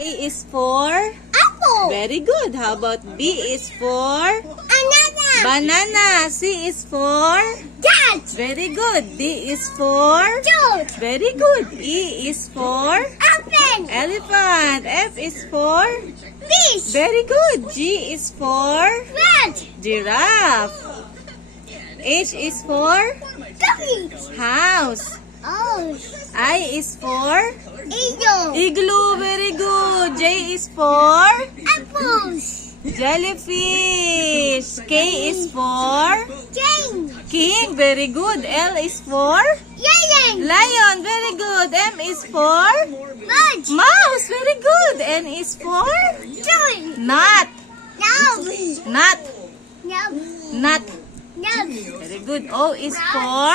A is for Apple. very good. How about B is for Banana. banana? C is for Cat. very good. D is for Goat. very good. E is for Elephant. elephant. F is for Fish. very good. G is for Rat. giraffe. H is for Ducky. house. Oh. I is for Eagle. igloo. Very good. J is for Apples. jellyfish. K is for Jane. king. Very good. L is for Lion. lion. Very good. M is for Lunch. mouse. Very good. N is for Joy. nut. No. Nut. No. Nut. No. Very good. O is for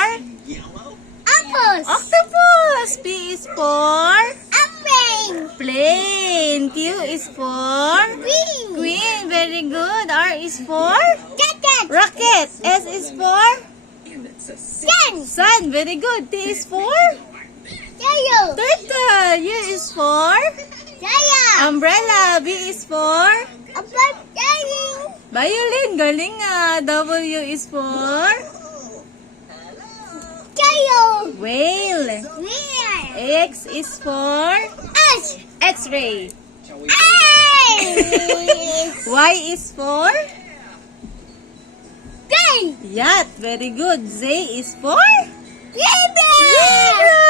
Apples. octopus. P is for Airplane. plane. Q is for Queen. queen. Very good. R is for Cat. rocket. S is for Sun. sun. Very good. T is for Yellow. turtle. U is for Yellow. umbrella. B is for About dying. violin. Galing nga. W is for Yellow. whale. Where? X is for Us. x-ray. Eyes. Y is for Pen. yacht. Very good. Z is for Zebra. zebra.